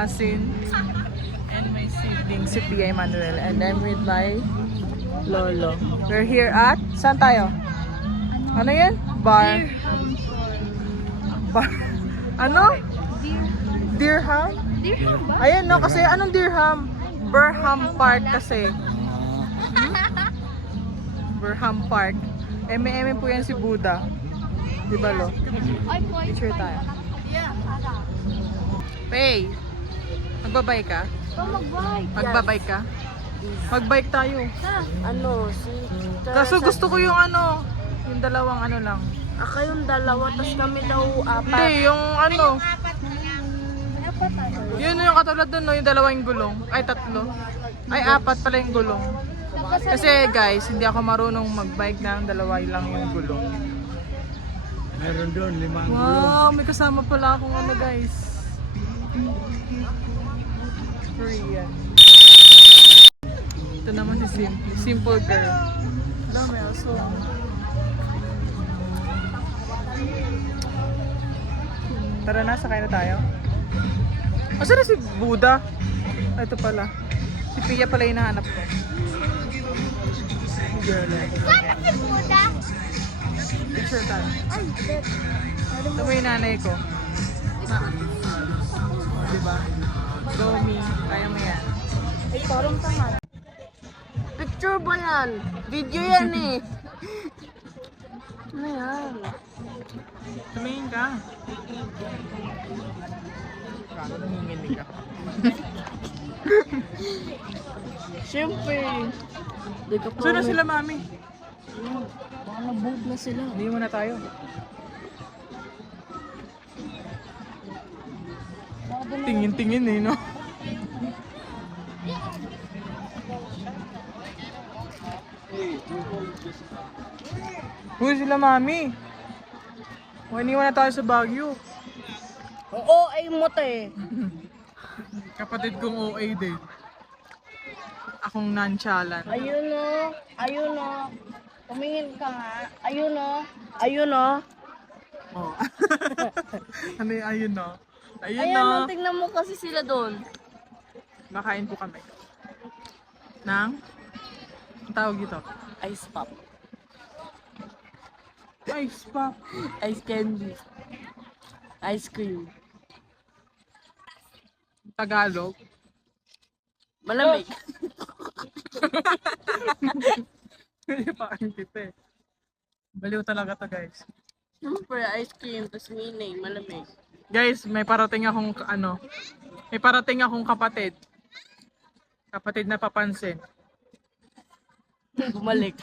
cousin and my sibling, si Pia Emmanuel. And I'm with my lolo. We're here at, saan tayo? Ano yan? Bar. Bar. Ano? Dirham? Dirham ba? Ayan no, kasi anong dirham? Burham Park kasi. Burham Park. Eme po yan si Buddha. Di ba lo? Ay, boy. Picture tayo. Pay! Magbabay ka? Mag-bike. Magbabay ka? Magbike tayo. Ano, si... Kaso gusto ko yung ano, yung dalawang ano lang. Kayong dalawa, tas kami daw apat. Hindi, yung ano. Apat ano? Yun yung katulad dun, no, yung dalawang gulong. Ay, tatlo. Ay, apat pala yung gulong. Kasi guys, hindi ako marunong magbike ng dalawa lang yung gulong. Meron doon, 5 gulong. Wow, may kasama pala akong ano guys. Korean. Ito naman si Simple. Simple girl. Dami aso. Tara na, sakay na tayo. Asa na si Buddha? Ah, ito pala. Si Pia pala yung hinahanap ko. Girl. Saan si Buddha? Picture tayo. Ay, shit. Ito mo yung nanay ko. Diba? Domi, kaya mo yan. Ay, parang tanga. Picture ba yan? Video yan eh. Ano yan? Tumingin ka. Kala nanginginig ka. Siyempre. Di ka pa. Saan na sila, mami? Baka nabog na sila. Hindi mo na tayo. Tingin-tingin eh, no? Uy, sila mami. Iniwan na tayo sa Baguio. Oo, ay mo to eh. Kapatid kong OA din. Akong nonchalant. Ayun o. Ayun o. Tumingin ka nga. Ayun o. Ayun o. Oh. Ano yung ayun no? Ayun Ayan no. o, tingnan mo kasi sila doon. Makain po kami. Nang? Ang tawag dito? Ice pop. Ice pop. Ice candy. Ice cream. Tagalog. Malamig. Hindi pa ang kita eh. Baliw talaga to guys. Siyempre, ice cream, tapos meaning, malamig. Guys, may parating akong ano. May parating akong kapatid. Kapatid na papansin. Bumalik.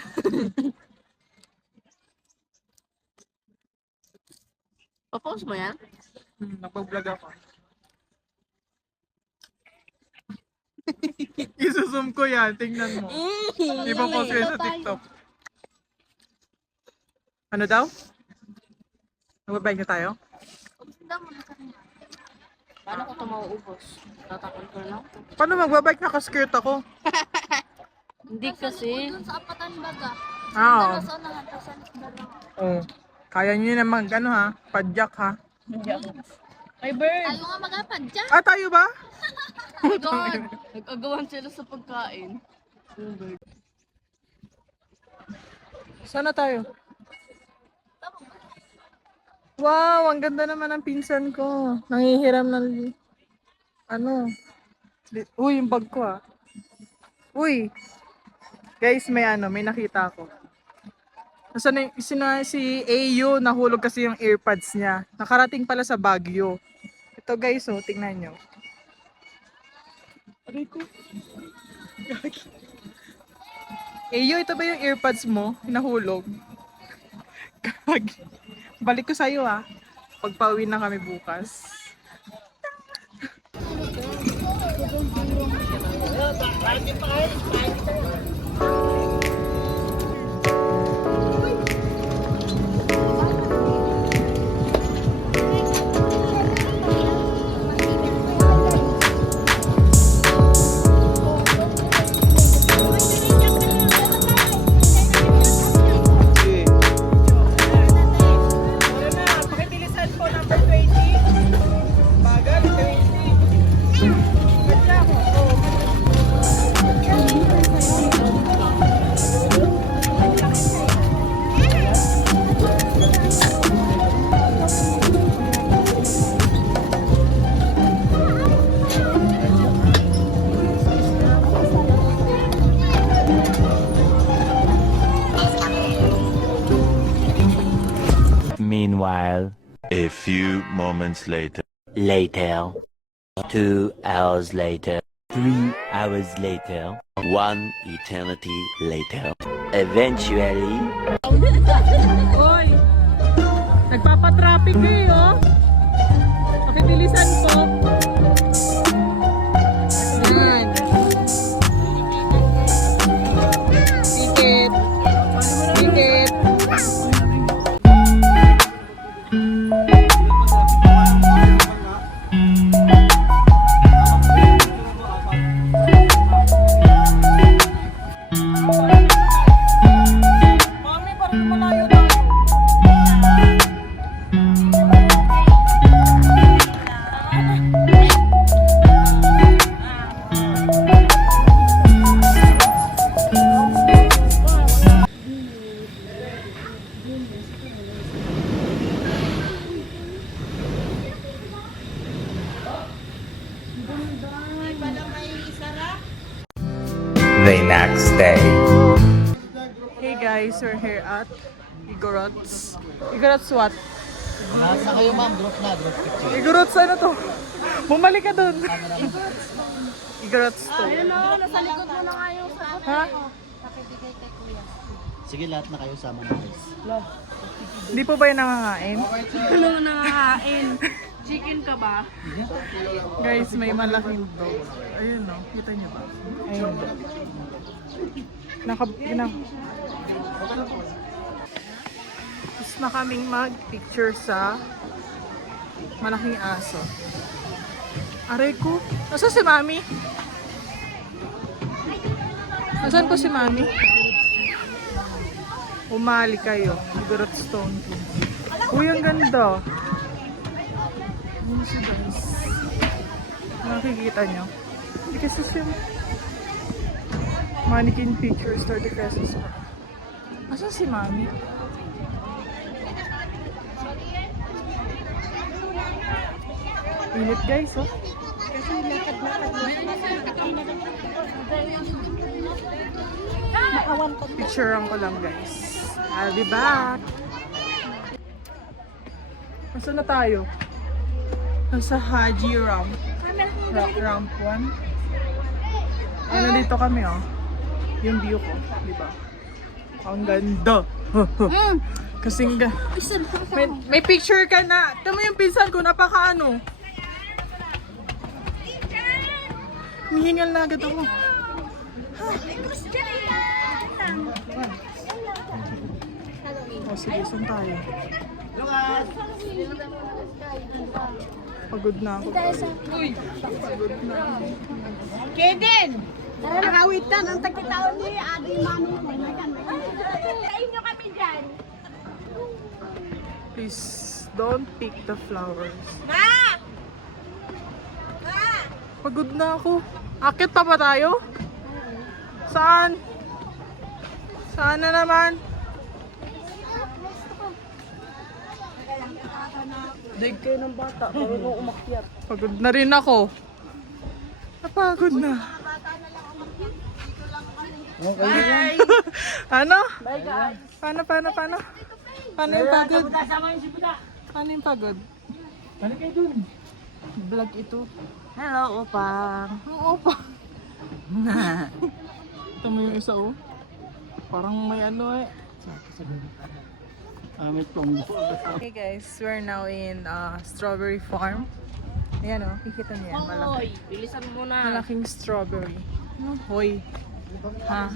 Papause mo yan? Nagpa-vlog ako. Isusum ko yan, tingnan mo. Ipapost ko yan sa TikTok. Ano daw? Magbabike na tayo? Paano ko ito mauubos? Tatakon ko na. Paano magbabike? Nakaskirt ako. Hindi kasi. Sa apatan baga. Ah, Sa una nga, tasan sa dalawa. oh. Kaya nyo na mag, ano ha? Padjak ha? Ay, bird! Tayo nga mag-apad dyan. Ah, tayo ba? God! Nag-agawan sila sa pagkain. Bird. Sana tayo? Wow, ang ganda naman ng pinsan ko. Nangihiram ng, ano, uy, yung bag ko ah. Uy, guys, may ano, may nakita ako. Nasaan si AU, nahulog kasi yung earpads niya. Nakarating pala sa Baguio. Ito guys, oh, tingnan nyo. Aray ko. AU, ito ba yung earpads mo? Nahulog. Balik ko sa'yo ah. Pagpauwi na kami bukas. Bagal, 20. A few moments later. Later. 2 hours later. 3 hours later. 1 eternity later. Eventually. Hoy! Nagpapatraffic kayo, oh. Pakitilisan po. Yan. Ticket. Ticket. Mami, parang malayo tayo. The next day. Hey guys, we're here at Igorots. Igorots what? Nasa kayo ma'am, drop picture. Igorots ano to? Bumalik ka dun. Igorots to. Ayun o, nasa likod mo na nga yung sagot. Ha? Sige, lahat na kayo sama na guys. Hindi po ba yung nangangain? Ano na nakakain? Chicken ka ba? Guys, may malaking dog. Ayun no, kita niyo ba? Ayun. Gusto na kaming mag-picture sa malaking aso. Aray ko, nasa si Mami? Nasaan po si Mami? Umali kayo. Igorot Stone. Uy, ang ganda. Ano siya guys? Nakikita nyo? Hindi kasi siya mannequin pictures 30 pesos pa. Asan si Mami? Init guys, oh. Picturean ko lang guys. I'll be back. Nasaan na tayo? Nasa Haji Ramp. Ramp 1. Ano dito kami oh. Yung view ko, di ba? Ang ganda. Kasing may picture ka na. Tama yung pinsan ko, napaka-ano. Mihingal na agad ako. O sige, saan tayo? Pagod na ako. Pagod na ako. Keden! Nakawitan ang tagkitaon ni Adi Manong mo. Kain nyo kami dyan. Please, don't pick the flowers. Ma! Pagod na ako. Akit pa ba tayo? Saan? Saan na naman? Daig kayo ng bata, marunong umakyat. Pagod na rin ako. Napagod na. Okay. Ano? Bye guys. Paano? Paano yung pagod? Paano yung pagod? Ano kayo dun? Vlog ito. Hello, Opang. Oo pa. Ito mo yung isa oh. Parang may ano eh. May plong. Hey guys, we're now in strawberry farm. Ayan oh, kikita niyo yan. Hoy, bilisan mo na. Malaking strawberry. Hoy. Ha?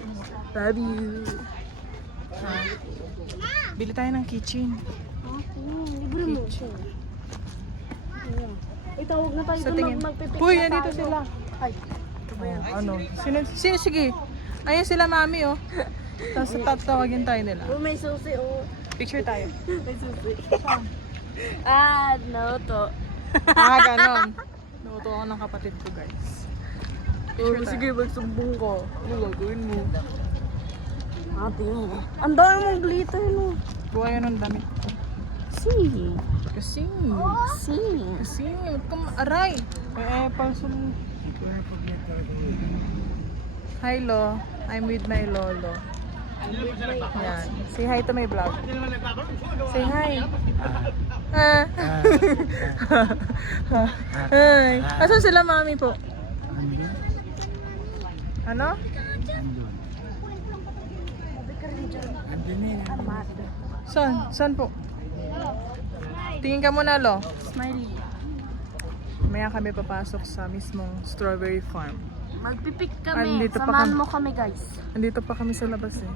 Love you. Ha? Bili tayo ng kitchen. Kitchen. Itawag na tayo Sa doon tingin. magpipik Uy, na andito tayo. sila. Ay. Ano? Sino? Sige. Ayan sila mami oh. Tapos tatawagin tayo nila. Oh, may susi, oh. Picture tayo. May susi. No to. Ganon. Nuto ako ng kapatid ko guys. Picture tayo. Sige, magsumbong ko. Ano gagawin mo? Ate mo. Ang dami mong glitter, no? Buha yun ng damit. Si. Kasi. Si. Kasi. Huwag kang aray. Palsun. Hi Lo. I'm with my lolo. Yan. Say hi to my vlog. Say hi. Ah. Ay. Asan sila mami po? Ano? Saan? Saan po? Tingin ka muna, Lo. Smiley. Maya kami papasok sa mismong strawberry farm. Magpipik kami. Andito pa Samahan kami. mo kami, guys. Andito pa kami sa labas eh.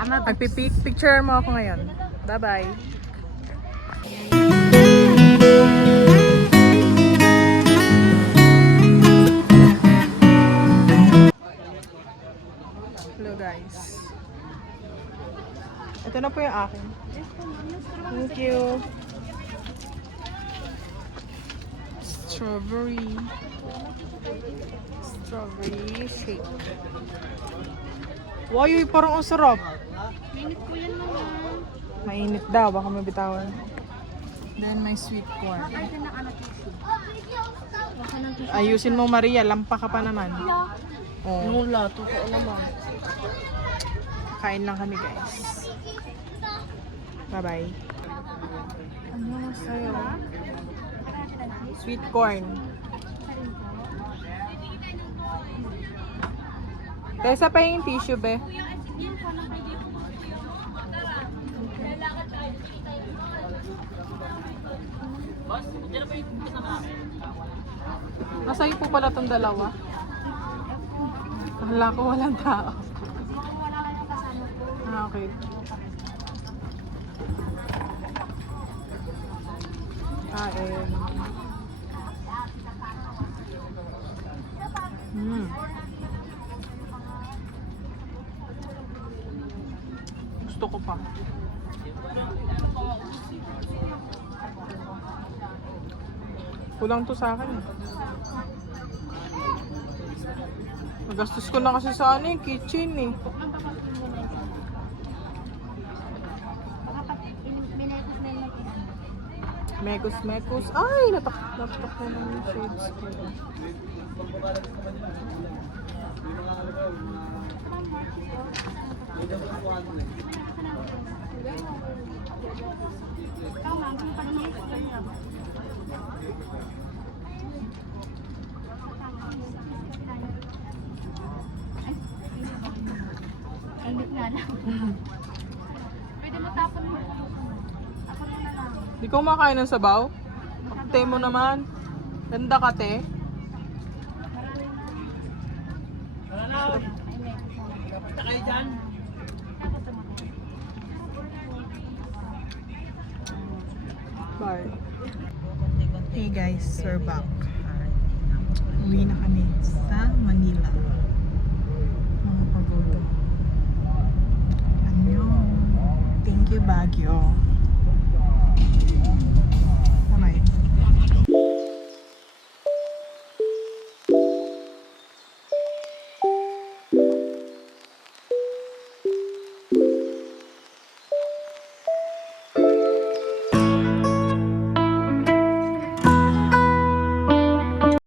Ama, Picture mo ako ngayon. Bye-bye. Hello guys. Ito na po yung akin. Thank you. Strawberry. Strawberry shake. Wow, yun, parang ang sarap. minute ko yan naman. Mainit daw, baka mabitawan. Then may sweet corn. Ay, ka ng anak tissue. Baka ng tissue. Ayusin mo Maria, lampa ka pa naman. Oh, Mula, totoo naman. kain lang kami guys. Bye-bye. Ano sa'yo? Sweet corn. Tessa pa yung tissue, be. Nasa'yo po pala itong dalawa. Akala ko walang tao. Ah, okay. Kain. Gusto ko pa. Kulang to sa akin. Nagastos ko na kasi sa ano, kitchen eh. Mekos. Ay, natak ko na yung shades ko. Init nga lang. Pwede mo tapon mo. Ako na lang. Di ko makain ng sabaw? Te mo naman. Ganda ka, te. Bye. Hey guys, we're back. Uwi na kami sa Manila. Mga pagodo. Annyeong. Thank you, Baguio.